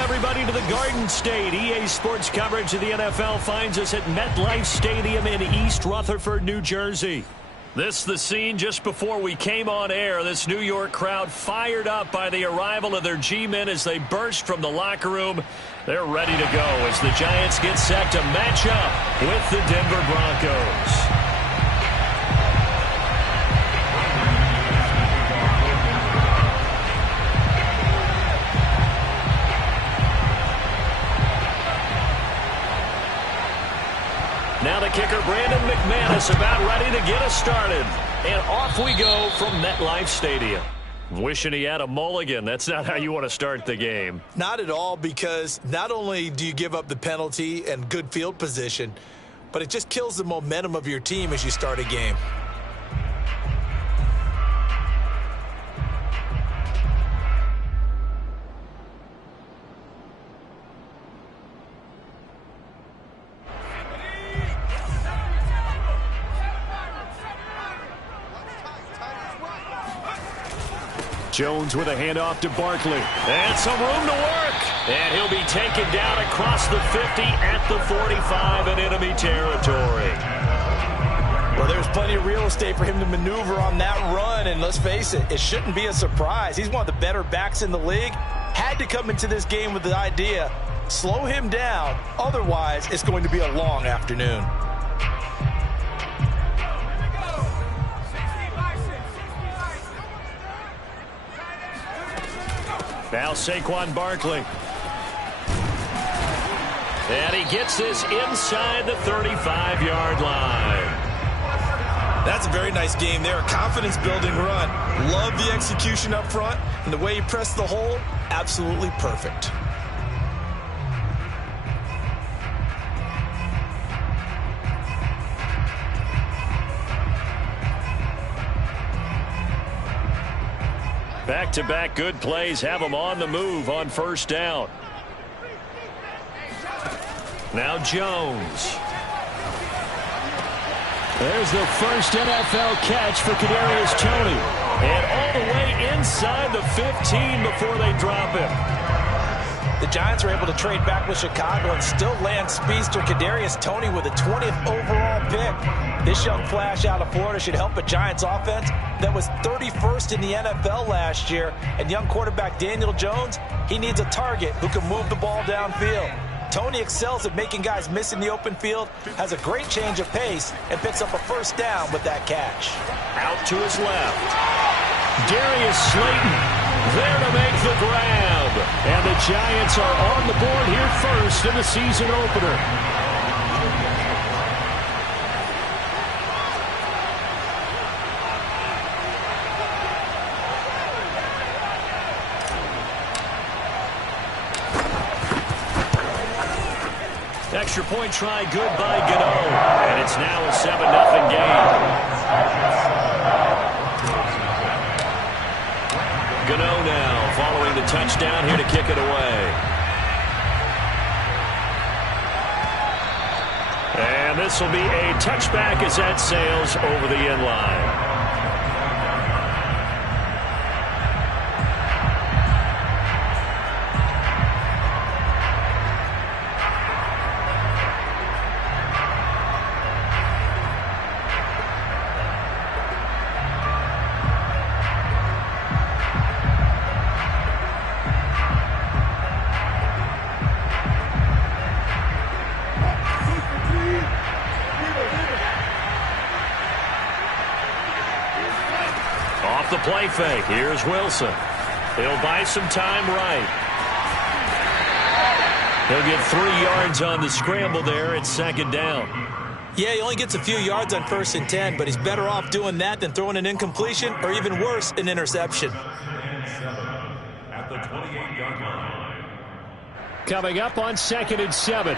everybody, to the Garden State. EA Sports coverage of the NFL finds us at MetLife Stadium in East Rutherford, New Jersey. This the scene just before we came on air. This New York crowd fired up by the arrival of their G-men as they burst from the locker room. They're ready to go as the Giants get set to match up with the Denver Broncos. Now the kicker, Brandon McManus, about ready to get us started. And off we go from MetLife Stadium. Wishing he had a mulligan. That's not how you want to start the game. Not at all, because not only do you give up the penalty and good field position, but it just kills the momentum of your team as you start a game. Jones with a handoff to Barkley. And some room to work. And he'll be taken down across the 50 at the 45 in enemy territory. Well, there's plenty of real estate for him to maneuver on that run. And let's face it, it shouldn't be a surprise. He's one of the better backs in the league. Had to come into this game with the idea, slow him down. Otherwise, it's going to be a long afternoon. Now Saquon Barkley. And he gets this inside the 35-yard line. That's a very nice game there. A confidence-building run. Love the execution up front. And the way he pressed the hole, absolutely perfect. Back-to-back good plays have them on the move on first down. Now Jones. There's the first NFL catch for Kadarius Toney. And all the way inside the 15 before they drop him. The Giants are able to trade back with Chicago and still land speedster Kadarius Toney with a 20th overall pick. This young flash out of Florida should help a Giants offense that was 31st in the NFL last year. And young quarterback Daniel Jones, he needs a target who can move the ball downfield. Toney excels at making guys miss in the open field, has a great change of pace, and picks up a first down with that catch. Out to his left. Darius Slayton there to make the grab. And the Giants are on the board here first in the season opener. Extra point try good by Gano. And it's now a 7-0 game. Gano now following the touchdown here to kick it away. And this will be a touchback as that sails over the end line. The play fake. Here's Wilson. He'll buy some time right. He'll get 3 yards on the scramble there. It's second down. Yeah, he only gets a few yards on 1st and 10, but he's better off doing that than throwing an incompletion or even worse, an interception. At the 28-yard line. Coming up on 2nd and 7.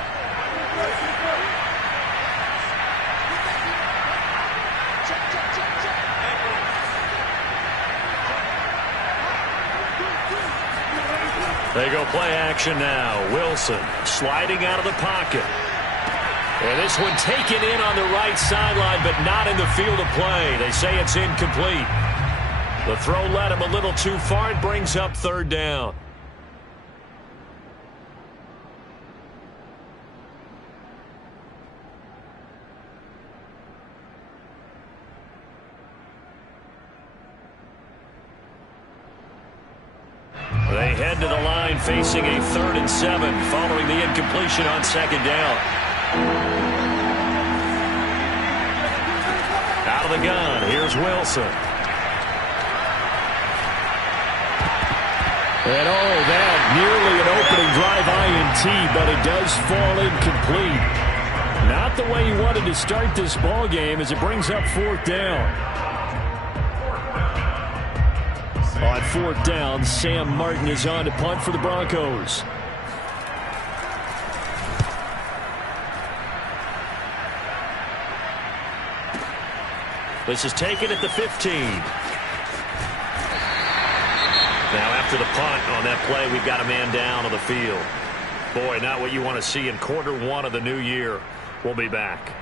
They go play action now. Wilson sliding out of the pocket. And this one taken in on the right sideline, but not in the field of play. They say it's incomplete. The throw led him a little too far. It brings up 3rd down. the line facing a 3rd and 7 following the incompletion on 2nd down. Out of the gun, here's Wilson. And that nearly an opening drive INT, but it does fall incomplete. Not the way he wanted to start this ball game as it brings up 4th down. On 4th down, Sam Martin is on to punt for the Broncos. This is taken at the 15. Now after the punt on that play, we've got a man down on the field. Boy, not what you want to see in quarter 1 of the new year. We'll be back.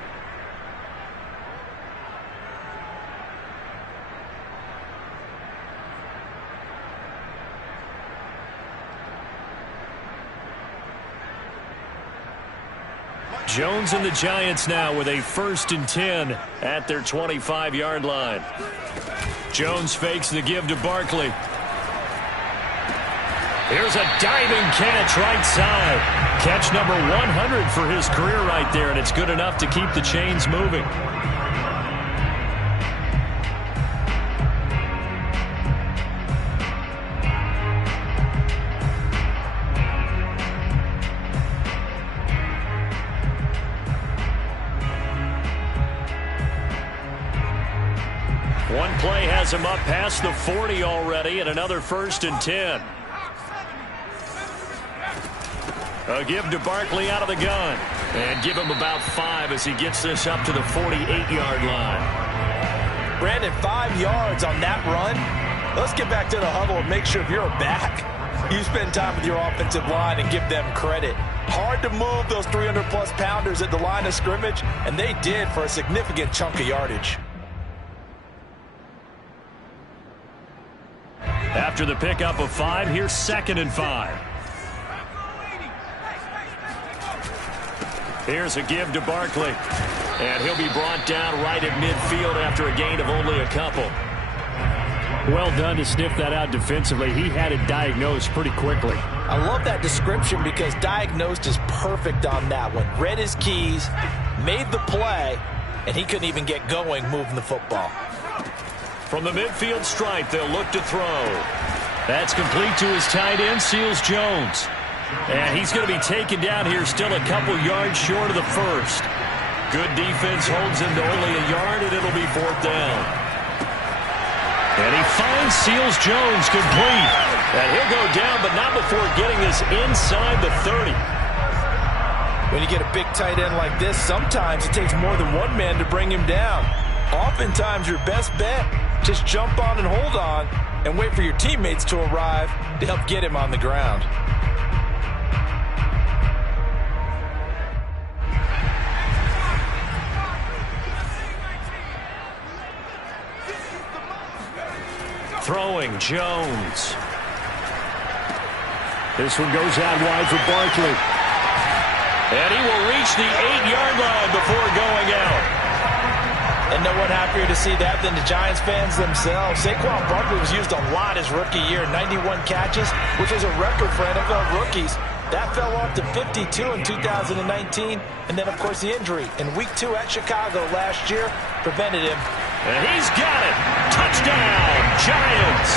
Jones and the Giants now with a 1st and 10 at their 25-yard line. Jones fakes the give to Barkley. Here's a diving catch right side. Catch number 100 for his career right there, and it's good enough to keep the chains moving. One play has him up past the 40 already, and another 1st and 10. A give to Barkley out of the gun. And give him about 5 as he gets this up to the 48-yard line. Brandon, 5 yards on that run. Let's get back to the huddle and make sure if you're a back, you spend time with your offensive line and give them credit. Hard to move those 300-plus pounders at the line of scrimmage, and they did for a significant chunk of yardage. After the pickup of 5, here's 2nd and 5. Here's a give to Barkley. And he'll be brought down right at midfield after a gain of only a couple. Well done to sniff that out defensively. He had it diagnosed pretty quickly. I love that description because diagnosed is perfect on that one. Read his keys, made the play, and he couldn't even get going moving the football. From the midfield stripe, they'll look to throw. That's complete to his tight end, Seals Jones. And he's going to be taken down here still a couple yards short of the 1st. Good defense holds him to only a yard, and it'll be 4th down. And he finds Seals Jones complete. And he'll go down, but not before getting this inside the 30. When you get a big tight end like this, sometimes it takes more than one man to bring him down. Oftentimes, your best bet, just jump on and hold on and wait for your teammates to arrive to help get him on the ground. Throwing, Jones. This one goes out wide for Barkley. And he will reach the 8-yard line before going out. And no one happier to see that than the Giants fans themselves. Saquon Barkley was used a lot his rookie year, 91 catches, which is a record for NFL rookies. That fell off to 52 in 2019. And then, of course, the injury in Week 2 at Chicago last year prevented him. And he's got it. Touchdown, Giants.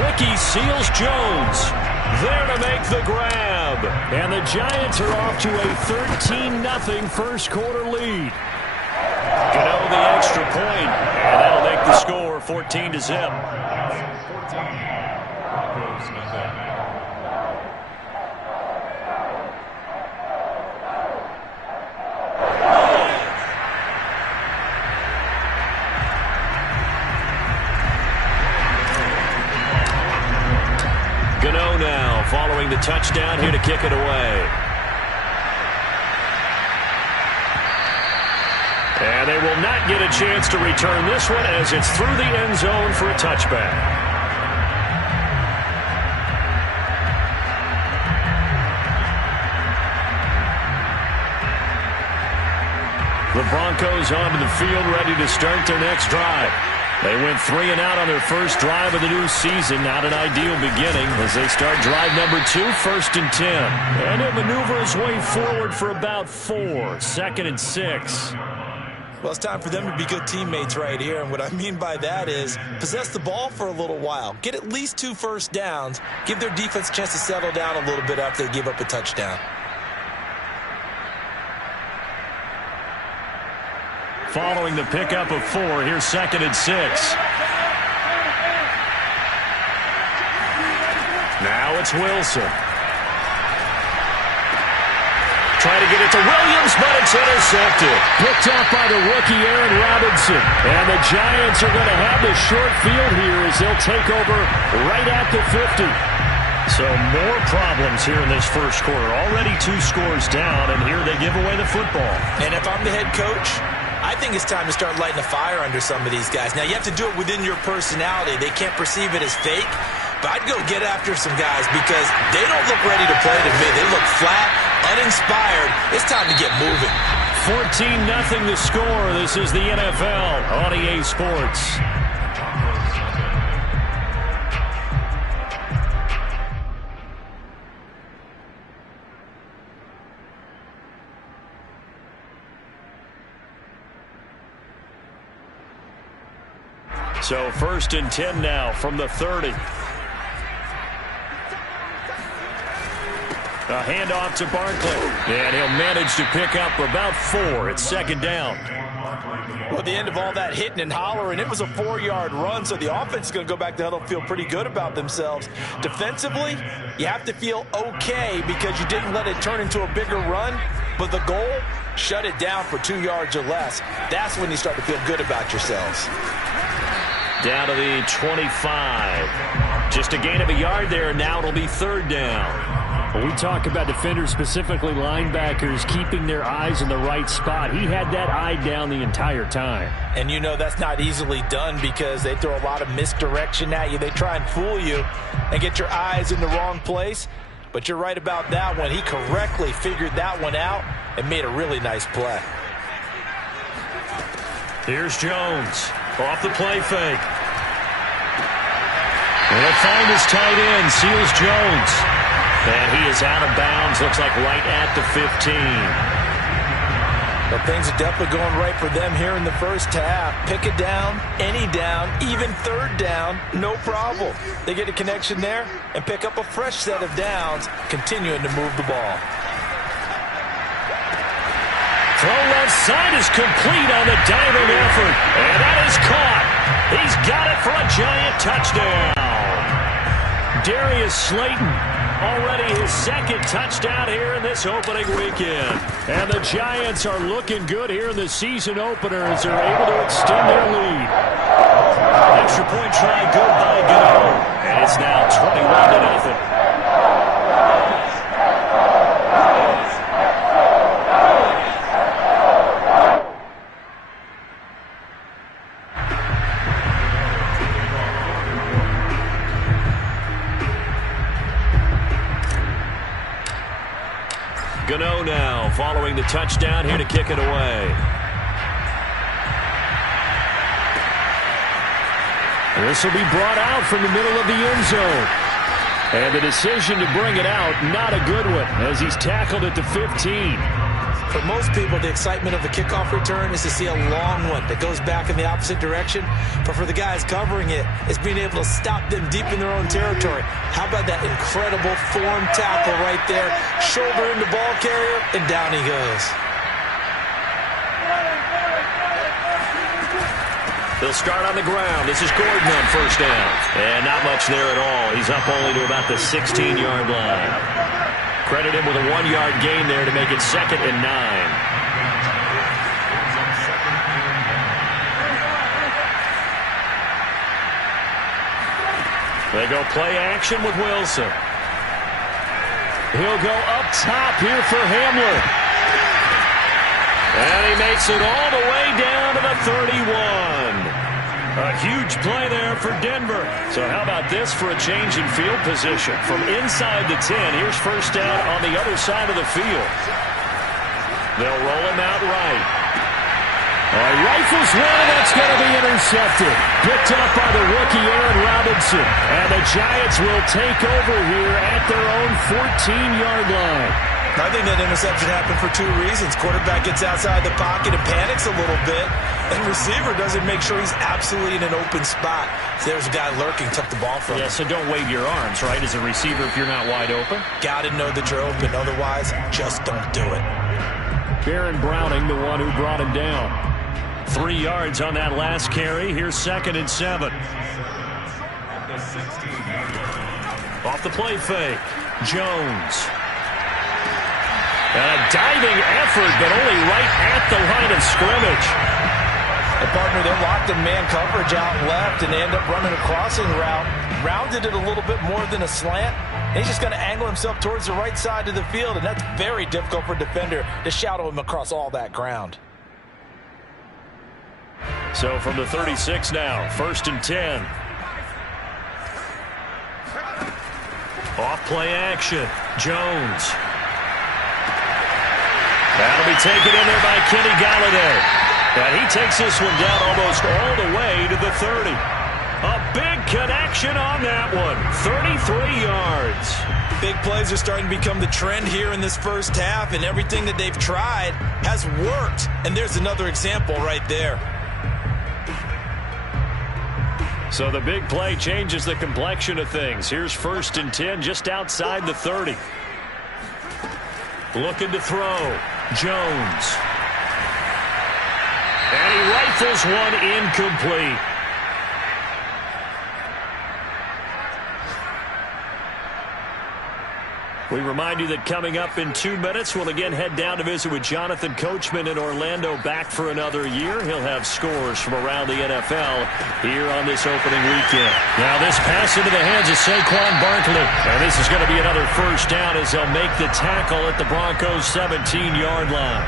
Ricky Seals Jones there to make the grab. And the Giants are off to a 13-0 first quarter lead. Gano the extra point, and that'll make the score 14-0. Gano now following the touchdown here to kick it away. And they will not get a chance to return this one as it's through the end zone for a touchback. The Broncos onto the field ready to start their next drive. They went 3 and out on their first drive of the new season. Not an ideal beginning as they start drive number 2, 1st and 10. And he'll maneuver his way forward for about 4, 2nd and 6. Well, it's time for them to be good teammates right here. And what I mean by that is possess the ball for a little while. Get at least 2 first downs. Give their defense a chance to settle down a little bit after they give up a touchdown. Following the pickup of 4, here's 2nd and 6. Now it's Wilson. Trying to get it to Williams, but it's intercepted. Picked up by the rookie Aaron Robinson. And the Giants are going to have the short field here as they'll take over right at the 50. So more problems here in this first quarter. Already 2 scores down, and here they give away the football. And if I'm the head coach, I think it's time to start lighting a fire under some of these guys. Now, you have to do it within your personality. They can't perceive it as fake. But I'd go get after some guys because they don't look ready to play to me. They look flat, uninspired. It's time to get moving. 14-0 the score. This is the NFL on EA Sports. So 1st and 10 now from the 30. A handoff to Barkley. And he'll manage to pick up about 4. It's 2nd down. Well, at the end of all that hitting and hollering, it was a 4-yard run, so the offense is going to go back to huddle and feel pretty good about themselves. Defensively, you have to feel okay because you didn't let it turn into a bigger run, but the goal, shut it down for 2 yards or less. That's when you start to feel good about yourselves. Down to the 25. Just a gain of a yard there. Now it'll be 3rd down. When we talk about defenders, specifically linebackers, keeping their eyes in the right spot, he had that eye down the entire time. And you know that's not easily done because they throw a lot of misdirection at you. They try and fool you and get your eyes in the wrong place. But you're right about that one. He correctly figured that one out and made a really nice play. Here's Jones. Off the play fake. And he'll find his tight end, Seals Jones. And he is out of bounds, looks like right at the 15. But things are definitely going right for them here in the first half. Pick it down, any down, even 3rd down, no problem. They get a connection there and pick up a fresh set of downs, continuing to move the ball. Throw left side is complete on the diving effort. And that is caught. He's got it for a Giant touchdown. Darius Slayton, already his 2nd touchdown here in this opening weekend. And the Giants are looking good here in the season opener as they're able to extend their lead. Extra point try good by Gano. And it's now 21-0. Gano now following the touchdown here to kick it away. This will be brought out from the middle of the end zone. And the decision to bring it out, not a good one, as he's tackled at the 15. For most people, the excitement of the kickoff return is to see a long one that goes back in the opposite direction. But for the guys covering it, it's being able to stop them deep in their own territory. How about that incredible form tackle right there? Shoulder in the ball carrier, and down he goes. They'll start on the ground. This is Gordon on 1st down. And not much there at all. He's up only to about the 16-yard line. Credit him with a 1-yard gain there to make it 2nd and 9. They go play action with Wilson. He'll go up top here for Hamler. And he makes it all the way down to the 31. A huge play there for Denver. So how about this for a change in field position? From inside the 10, here's 1st down on the other side of the field. They'll roll him out right. He rifles one, and that's going to be intercepted. Picked up by the rookie Aaron Robinson. And the Giants will take over here at their own 14-yard line. I think that interception happened for two reasons. Quarterback gets outside the pocket and panics a little bit, and receiver doesn't make sure he's absolutely in an open spot. So there's a guy lurking, took the ball from him. Yeah, so don't wave your arms, right, as a receiver if you're not wide open. Got to know that you're open. Otherwise, just don't do it. Baron Browning, the one who brought him down. 3 yards on that last carry. Here's 2nd and 7. Off the play fake. Jones. And a diving effort, but only right at the line of scrimmage. And partner, they're locked in man coverage out left, and they end up running a crossing route. Rounded it a little bit more than a slant. And he's just going to angle himself towards the right side of the field, and that's very difficult for a defender to shadow him across all that ground. So from the 36 now, 1st and 10. Off play action. Jones. That'll be taken in there by Kenny Galladay. And he takes this one down almost all the way to the 30. A big connection on that one. 33 yards. Big plays are starting to become the trend here in this first half, and everything that they've tried has worked. And there's another example right there. So the big play changes the complexion of things. Here's 1st and 10 just outside the 30. Looking to throw. Jones. And he rifles one incomplete. We remind you that coming up in 2 minutes, we'll again head down to visit with Jonathan Coachman in Orlando, back for another year. He'll have scores from around the NFL here on this opening weekend. Now this pass into the hands of Saquon Barkley. And this is going to be another first down as they'll make the tackle at the Broncos' 17-yard line.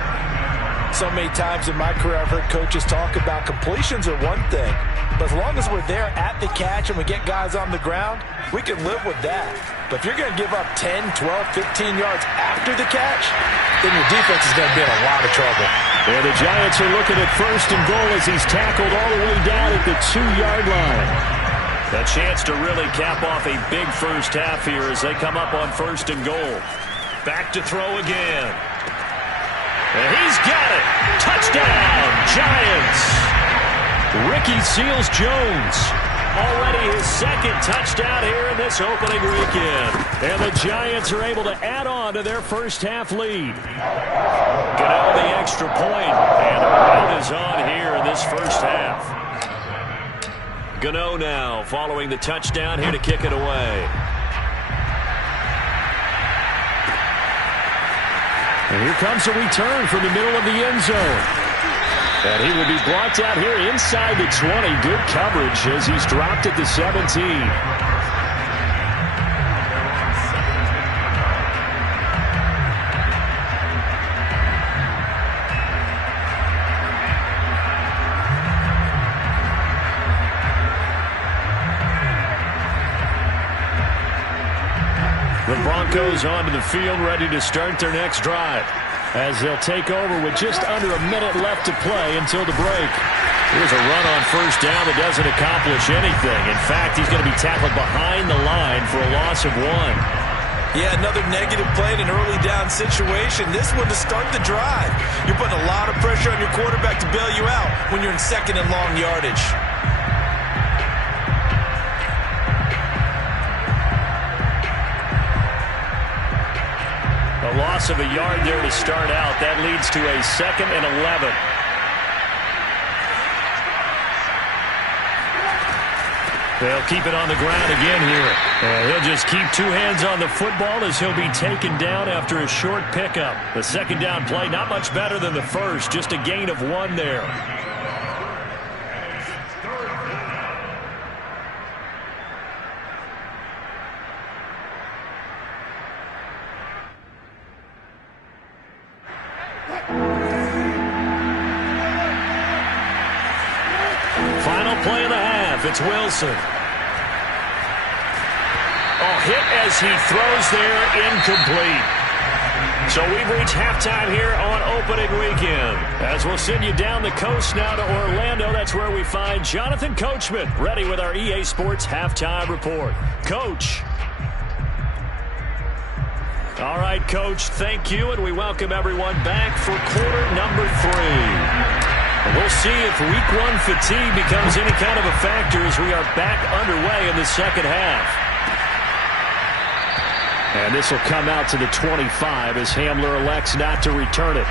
So many times in my career I've heard coaches talk about completions are one thing, but as long as we're there at the catch and we get guys on the ground, we can live with that. But if you're going to give up 10, 12, 15 yards after the catch, then your defense is going to be in a lot of trouble. And the Giants are looking at 1st and goal as he's tackled all the way down at the 2-yard line. A chance to really cap off a big first half here as they come up on 1st and goal. Back to throw again. And he's got it. Touchdown, Giants. Ricky Seals-Jones. Already his 2nd touchdown here in this opening weekend. And the Giants are able to add on to their first half lead. Gano the extra point. And the run is on here in this first half. Gano now following the touchdown here to kick it away. And here comes a return from the middle of the end zone. And he will be blocked out here inside the 20. Good coverage as he's dropped at the 17. The Broncos onto the field, ready to start their next drive, as they'll take over with just under a minute left to play until the break. Here's a run on 1st down that doesn't accomplish anything. In fact, he's going to be tackled behind the line for a loss of 1. Yeah, another negative play in an early down situation. This one to start the drive. You're putting a lot of pressure on your quarterback to bail you out when you're in 2nd and long yardage. A loss of a yard there to start out. That leads to a 2nd and 11. They'll keep it on the ground again here. And he'll just keep 2 hands on the football as he'll be taken down after a short pickup. The 2nd down play, not much better than the first, just a gain of 1 there. Final play of the half. It's Wilson. Oh, hit as he throws there, incomplete. So we've reached halftime here on opening weekend. As we'll send you down the coast now to Orlando, that's where we find Jonathan Coachman, ready with our EA Sports halftime report. Coach. All right, Coach, thank you, and we welcome everyone back for quarter number 3. We'll see if week 1 fatigue becomes any kind of a factor as we are back underway in the second half. And this will come out to the 25 as Hamler elects not to return it.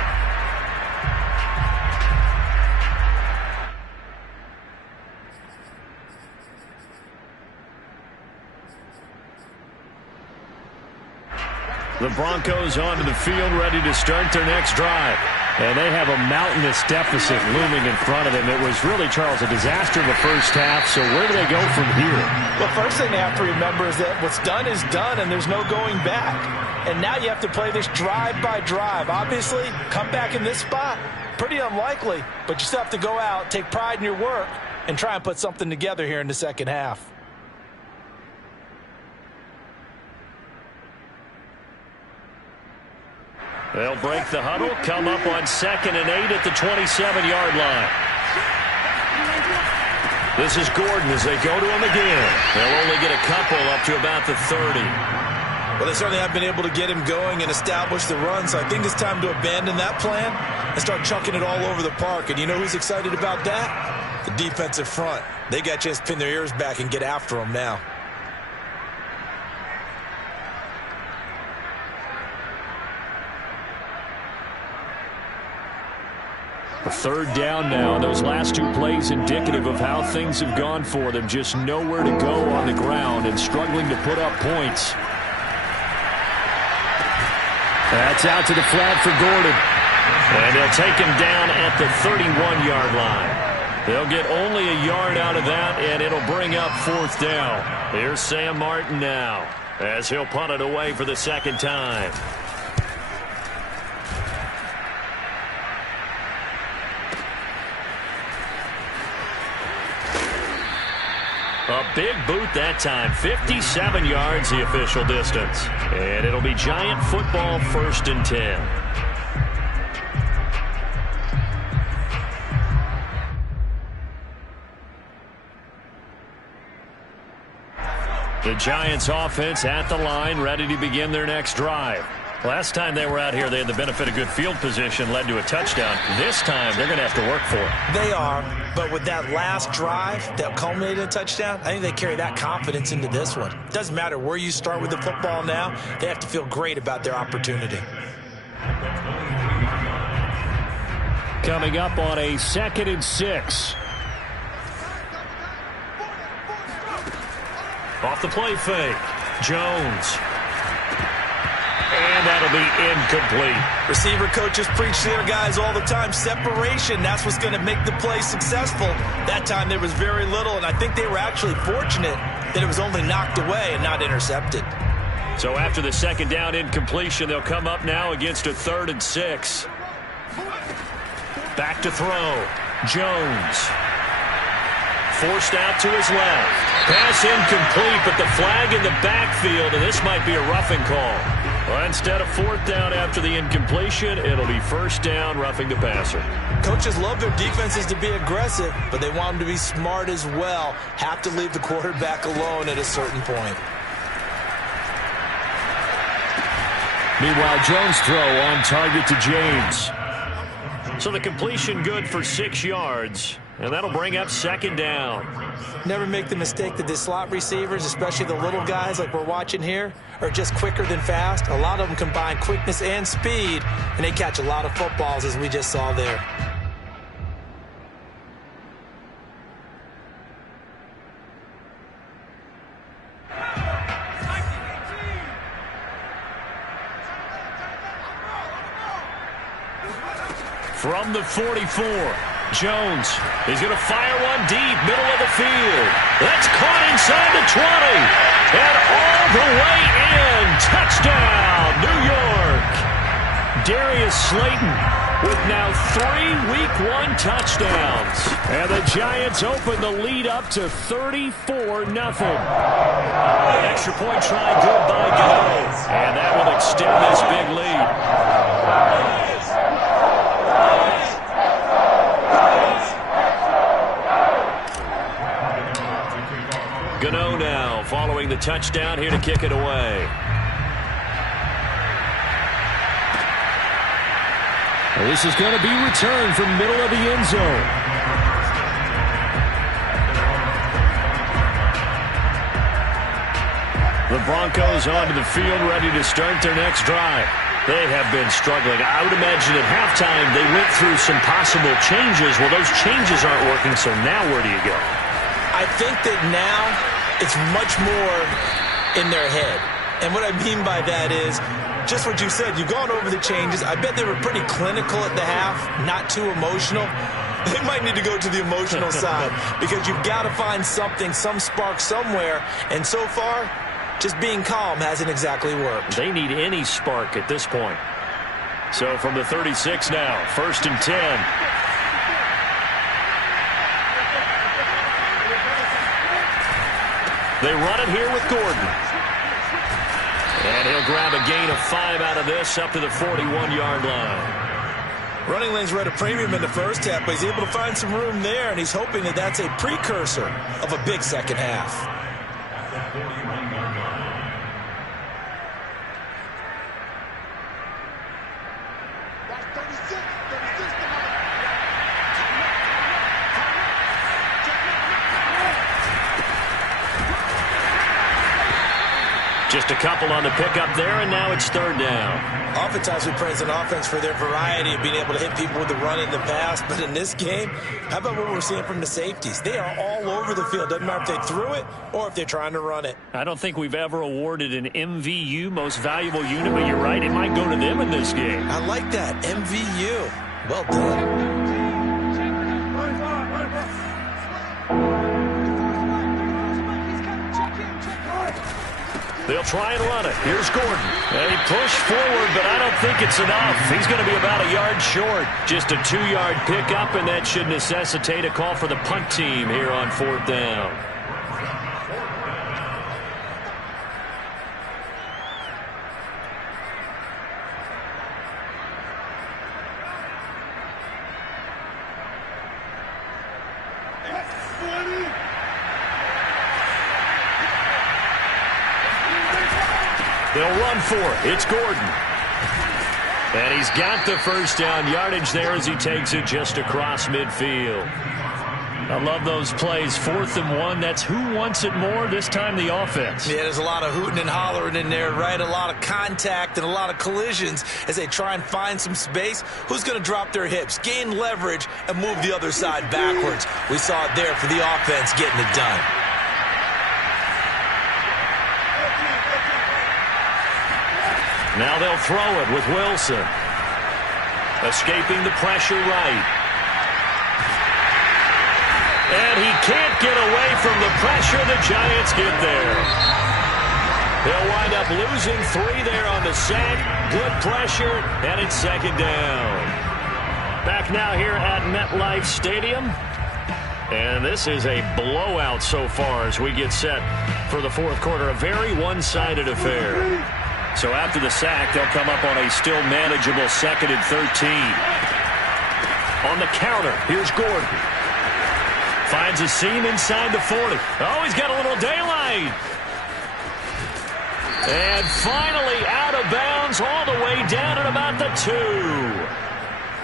The Broncos onto the field, ready to start their next drive. And they have a mountainous deficit looming in front of them. It was really, Charles, a disaster in the first half. So where do they go from here? Well, first thing they have to remember is that what's done is done, and there's no going back. And now you have to play this drive by drive. Obviously, come back in this spot, pretty unlikely. But you still have to go out, take pride in your work, and try and put something together here in the second half. They'll break the huddle, come up on 2nd and 8 at the 27-yard line. This is Gordon as they go to him again. They'll only get a couple up to about the 30. Well, they certainly have been able to get him going and establish the run, so I think it's time to abandon that plan and start chunking it all over the park. And you know who's excited about that? The defensive front. They got a chance to pin their ears back and get after him now. A 3rd down now, and those last 2 plays indicative of how things have gone for them. Just nowhere to go on the ground and struggling to put up points. That's out to the flat for Gordon. And they'll take him down at the 31-yard line. They'll get only a yard out of that, and it'll bring up 4th down. Here's Sam Martin now as he'll punt it away for the 2nd time. A big boot that time. 57 yards the official distance. And it'll be Giant football 1st and 10. The Giants offense at the line, ready to begin their next drive. Last time they were out here, they had the benefit of good field position, led to a touchdown. This time, they're going to have to work for it. They are, but with that last drive that culminated in a touchdown, I think they carry that confidence into this one. It doesn't matter where you start with the football now. They have to feel great about their opportunity. Coming up on a 2nd and 6. Off the play fake. Jones. And that'll be incomplete. Receiver coaches preach to their guys all the time. Separation, that's what's going to make the play successful. That time there was very little, and I think they were actually fortunate that it was only knocked away and not intercepted. So after the 2nd down incompletion, they'll come up now against a 3rd and 6. Back to throw. Jones. Forced out to his left. Pass incomplete, but the flag in the backfield, and this might be a roughing call. Well, instead of 4th down after the incompletion, it'll be 1st down, roughing the passer. Coaches love their defenses to be aggressive, but they want them to be smart as well. Have to leave the quarterback alone at a certain point. Meanwhile, Jones' throw on target to James. So the completion good for 6 yards, and that'll bring up 2nd down. Never make the mistake that the slot receivers, especially the little guys like we're watching here, are just quicker than fast. A lot of them combine quickness and speed, and they catch a lot of footballs, as we just saw there. From the 44, Jones is going to fire one deep, middle of the field. That's caught inside the 20. And all the way in. Touchdown, New York. Darius Slayton with now 3 Week 1 touchdowns. And the Giants open the lead up to 34-0. Extra point try good by Gano. And that will extend this big lead. touchdown here to kick it away. This is going to be returned from middle of the end zone. The Broncos onto the field, ready to start their next drive. They have been struggling. I would imagine at halftime they went through some possible changes. Well, those changes aren't working, so now where do you go? I think that now it's much more in their head. And what I mean by that is just what you said. You've gone over the changes. I bet they were pretty clinical at the half, not too emotional. They might need to go to the emotional side because you've got to find something, some spark somewhere. And so far, just being calm hasn't exactly worked. They need any spark at this point. So from the 36 now, 1st and 10. They run it here with Gordon. And he'll grab a gain of 5 out of this up to the 41-yard line. Running lanes were at a premium in the first half, but he's able to find some room there, and he's hoping that that's a precursor of a big second half. Just a couple on the pickup there, and now it's 3rd down. Oftentimes we praise an offense for their variety of being able to hit people with the run and the pass, but in this game, how about what we're seeing from the safeties? They are all over the field. Doesn't matter if they threw it or if they're trying to run it. I don't think we've ever awarded an MVU, most valuable unit, but you're right, it might go to them in this game. I like that, MVU. Well done. They'll try and run it. Here's Gordon. They push forward, but I don't think it's enough. He's going to be about a yard short. Just a 2-yard pickup, and that should necessitate a call for the punt team here on 4th down. They'll run for it. It's Gordon. And he's got the first down yardage there as he takes it just across midfield. I love those plays. 4th and 1. That's who wants it more, this time the offense. Yeah, there's a lot of hooting and hollering in there, right? A lot of contact and a lot of collisions as they try and find some space. Who's going to drop their hips, gain leverage, and move the other side backwards? We saw it there for the offense getting it done. Now they'll throw it with Wilson. Escaping the pressure right. And he can't get away from the pressure. The Giants get there. They'll wind up losing 3 there on the sack. Good pressure, and it's 2nd down. Back now here at MetLife Stadium. And this is a blowout so far as we get set for the 4th quarter. A very one-sided affair. So after the sack, they'll come up on a still manageable 2nd and 13. On the counter, here's Gordon. Finds a seam inside the 40. Oh, he's got a little daylight. And finally out of bounds all the way down at about the 2.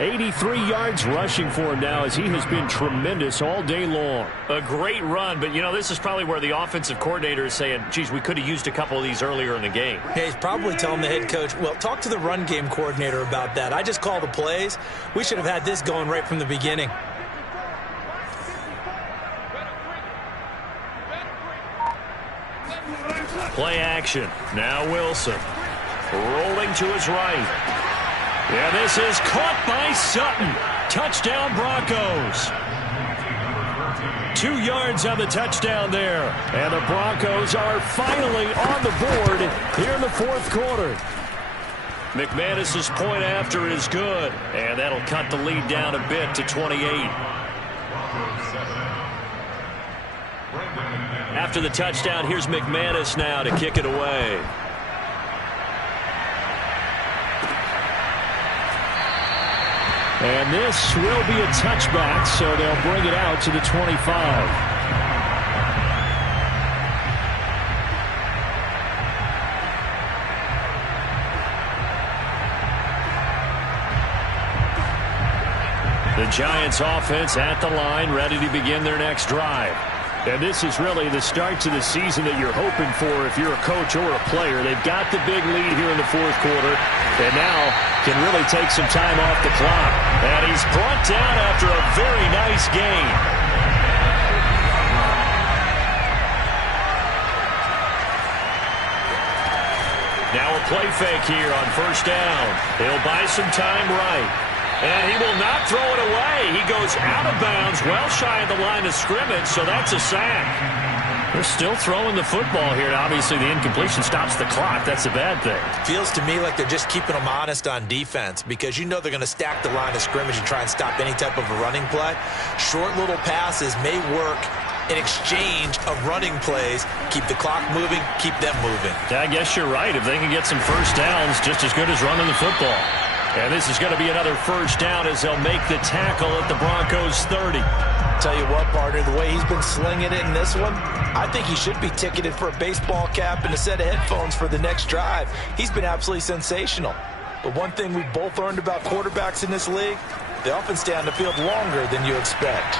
83 yards rushing for him now as he has been tremendous all day long. A great run, but, you know, this is probably where the offensive coordinator is saying, geez, we could have used a couple of these earlier in the game. Yeah, he's probably telling the head coach, well, talk to the run game coordinator about that. I just call the plays. We should have had this going right from the beginning. Play action. Now Wilson. Rolling to his right. And this is caught by Sutton. Touchdown Broncos. 2 yards on the touchdown there. And the Broncos are finally on the board here in the 4th quarter. McManus's point after is good. And that'll cut the lead down a bit to 28. After the touchdown, here's McManus now to kick it away. And this will be a touchback, so they'll bring it out to the 25. The Giants offense at the line, ready to begin their next drive. And this is really the start to the season that you're hoping for if you're a coach or a player. They've got the big lead here in the fourth quarter, and now can really take some time off the clock. And he's brought down after a very nice gain. Now a play fake here on first down. He'll buy some time right. And he will not throw it away. He goes out of bounds, well shy of the line of scrimmage, so that's a sack. They're still throwing the football here. Obviously, the incompletion stops the clock. That's a bad thing. Feels to me like they're just keeping them honest on defense because you know they're going to stack the line of scrimmage and try and stop any type of a running play. Short little passes may work in exchange of running plays. Keep the clock moving, keep them moving. I guess you're right. If they can get some first downs, just as good as running the football. And this is going to be another first down as they'll make the tackle at the Broncos 30. Tell you what, partner, the way he's been slinging it in this one, I think he should be ticketed for a baseball cap and a set of headphones for the next drive. He's been absolutely sensational. But one thing we've both learned about quarterbacks in this league, they often stay on the field longer than you expect.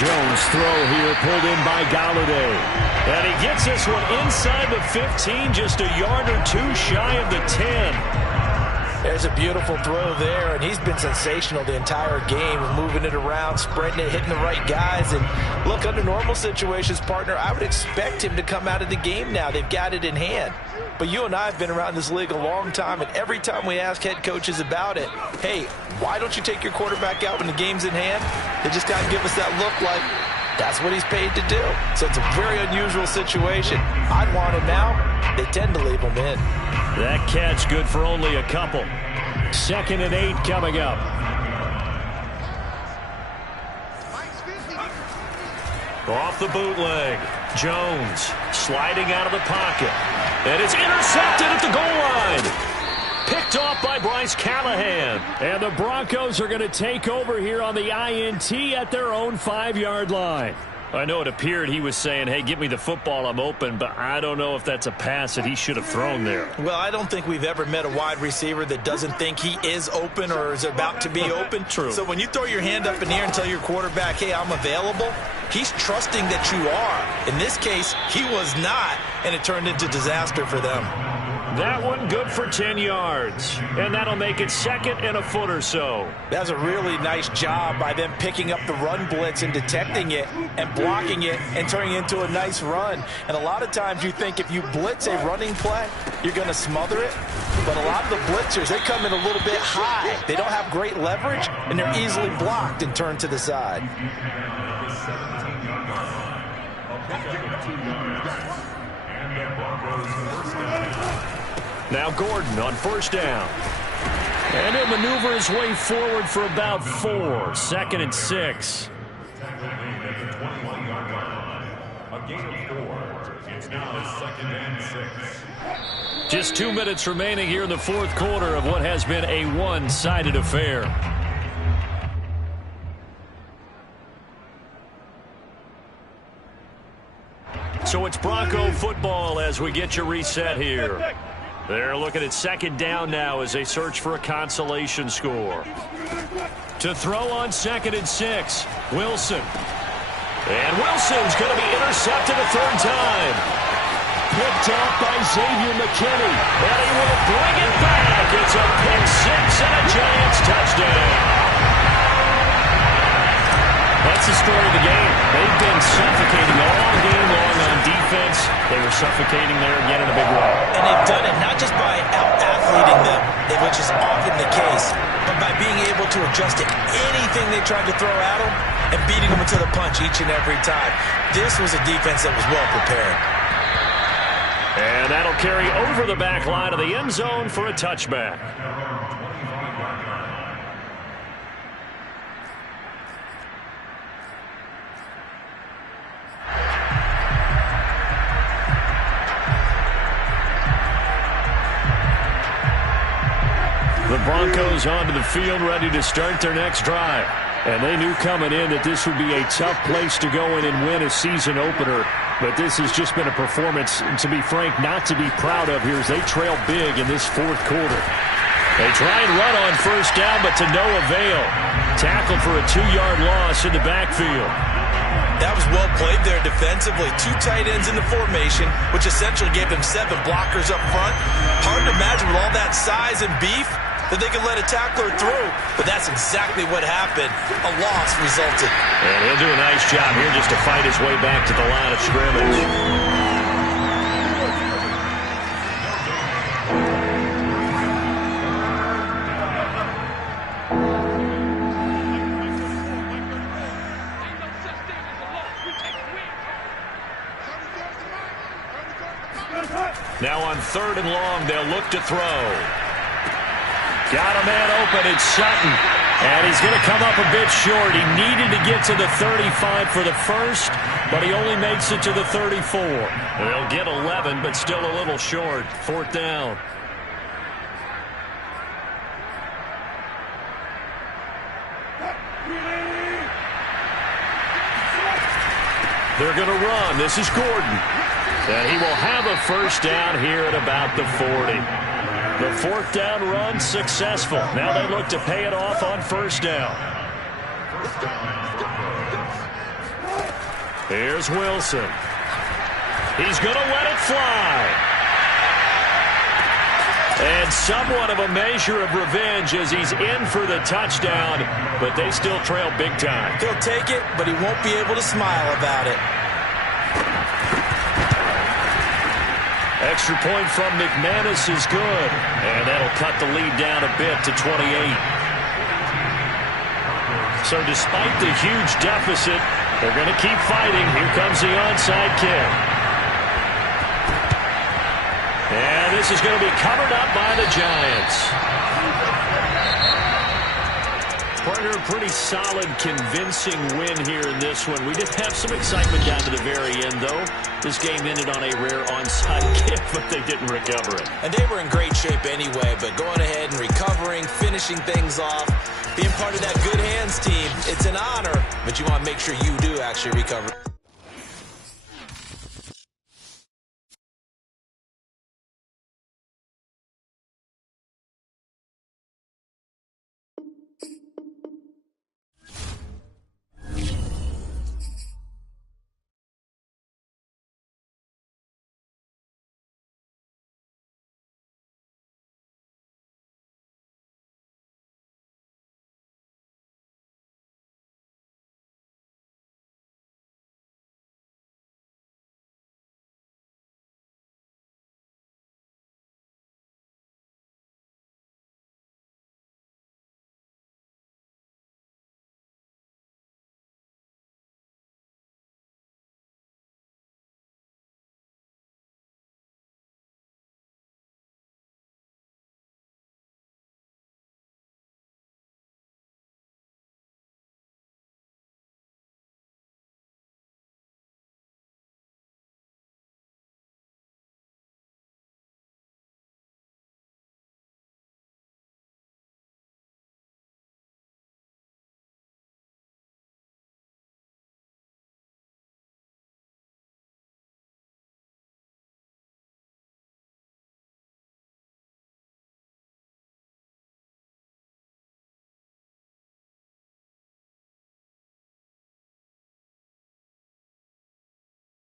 Jones throw here pulled in by Galladay. And he gets this one inside the 15, just a yard or two shy of the 10. There's a beautiful throw there, and he's been sensational the entire game, moving it around, spreading it, hitting the right guys. And look, under normal situations, partner, I would expect him to come out of the game now. They've got it in hand. But you and I have been around this league a long time, and every time we ask head coaches about it, hey, why don't you take your quarterback out when the game's in hand? They just got to give us that look like that's what he's paid to do. So it's a very unusual situation. I'd want him now. They tend to leave him in. That catch good for only a couple. 2nd and 8 coming up. Off the bootleg. Jones sliding out of the pocket. And it's intercepted at the goal line. Picked off by Bryce Callahan. And the Broncos are going to take over here on the INT at their own 5-yard line. I know it appeared he was saying, hey, give me the football, I'm open, but I don't know if that's a pass that he should have thrown there. Well, I don't think we've ever met a wide receiver that doesn't think he is open or is about to be open. True. So when you throw your hand up in the air and tell your quarterback, hey, I'm available, he's trusting that you are. In this case, he was not, and it turned into disaster for them. That one good for 10 yards. And that'll make it 2nd and a foot or so. That's a really nice job by them picking up the run blitz and detecting it and blocking it and turning it into a nice run. And a lot of times you think if you blitz a running play, you're going to smother it. But a lot of the blitzers, they come in a little bit high. They don't have great leverage, and they're easily blocked and turned to the side. Now Gordon on first down. And he'll maneuver his way forward for about 4. 2nd and 6. Just 2 minutes remaining here in the fourth quarter of what has been a one-sided affair. So it's Bronco football as we get you reset here. They're looking at 2nd down now as they search for a consolation score. To throw on 2nd and 6, Wilson. And Wilson's going to be intercepted a 3rd time. Picked off by Xavier McKinney. And he will bring it back. It's a pick 6 and a Giants touchdown. That's the story of the game. They've been suffocating all game long on defense. They were suffocating there again in a big way. And they've done it not just by out-athleting them, which is often the case, but by being able to adjust to anything they tried to throw at them and beating them to the punch each and every time. This was a defense that was well prepared. And that'll carry over the back line of the end zone for a touchback. The Broncos onto the field ready to start their next drive. And they knew coming in that this would be a tough place to go in and win a season opener. But this has just been a performance, to be frank, not to be proud of here as they trail big in this fourth quarter. They try and run on first down, but to no avail. Tackled for a 2-yard loss in the backfield. That was well played there defensively. 2 tight ends in the formation, which essentially gave them 7 blockers up front. Hard to imagine with all that size and beef that they could let a tackler through. But that's exactly what happened. A loss resulted. And he'll do a nice job here just to fight his way back to the line of scrimmage. Now on 3rd and long, they'll look to throw. Got a man open, it's Sutton. And he's going to come up a bit short. He needed to get to the 35 for the first, but he only makes it to the 34. They'll get 11, but still a little short. 4th down. They're going to run. This is Gordon. And he will have a first down here at about the 40. The 4th down run successful. Now they look to pay it off on first down. Here's Wilson. He's going to let it fly. And somewhat of a measure of revenge as he's in for the touchdown, but they still trail big time. He'll take it, but he won't be able to smile about it. Extra point from McManus is good. And that'll cut the lead down a bit to 28. So despite the huge deficit, they're going to keep fighting. Here comes the onside kick. And this is going to be covered up by the Giants. Partner, pretty solid, convincing win here in this one. We did have some excitement down to the very end, though. This game ended on a rare onside kick, but they didn't recover it. And they were in great shape anyway, but going ahead and recovering, finishing things off, being part of that good hands team, it's an honor, but you want to make sure you do actually recover